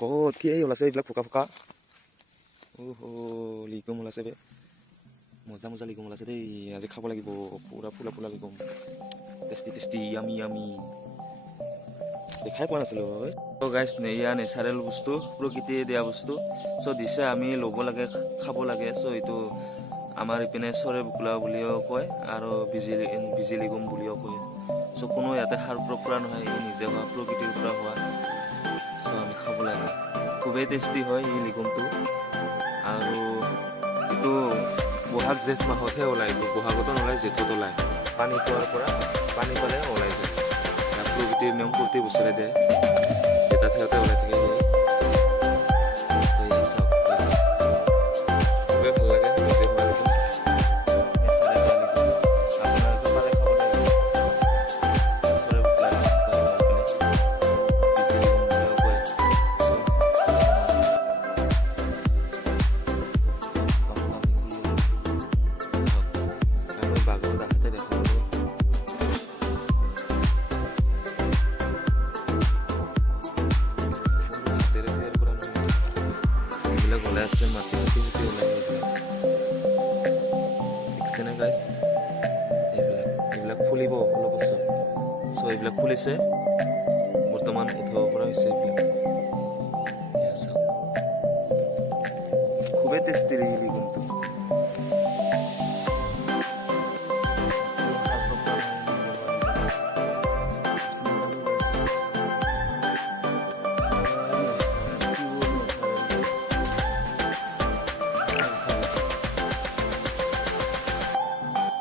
ক'ত কি ওলাইছে এইবিলাক ফুকা ফুকা লিগুম ওলাইছে বে মজা মজা লিগুম ওলাইছে দেই আজি খাব লাগিব পুৰা ফুলা ফুলা লিগুম টেষ্টি টেষ্টি ইয়ামি ইয়ামি দেখাই পোৱা নাছিলোঁ গাইজ এয়া নেচাৰেল বস্তু প্ৰকৃতিয়ে দিয়া বস্তু চ' দিছে আমি ল'ব লাগে খাব লাগে চ' এইটো আমাৰ ইপিনে চৰে বুকুলা বুলিও কয় আৰু বিজি লিগুম বুলিও কয় চ' কোনো ইয়াতে সাৰ প্ৰয়োগ কৰা নহয় ই নিজে হোৱা প্ৰকৃতিৰ পৰা হোৱা চ' আমি খাব লাগে খুবেই টেষ্টি হয় এই লিগুমটো আৰু এইটো বহাগ জেঠ মাহতহে ওলায় এইটো বহাগতো নোলায় জেঠত ওলায় পানী পোৱাৰ পৰা পানী পালে ওলাই যায় প্ৰকৃতিৰ নিয়ম প্ৰতি বছৰে দিয়ে এটা ঠাইতে ওলাই থাকে খুবেই ভাল লাগে নিজে হোৱা ওলাই আছে মাটি মাটি মাটি ওলাই দেখিছেনে গাইজ এইবিলাক ফুলিব অলপ পাছত চ' এইবিলাক ফুলিছে বৰ্তমান উঠাব পৰা হৈছে এইবিলাক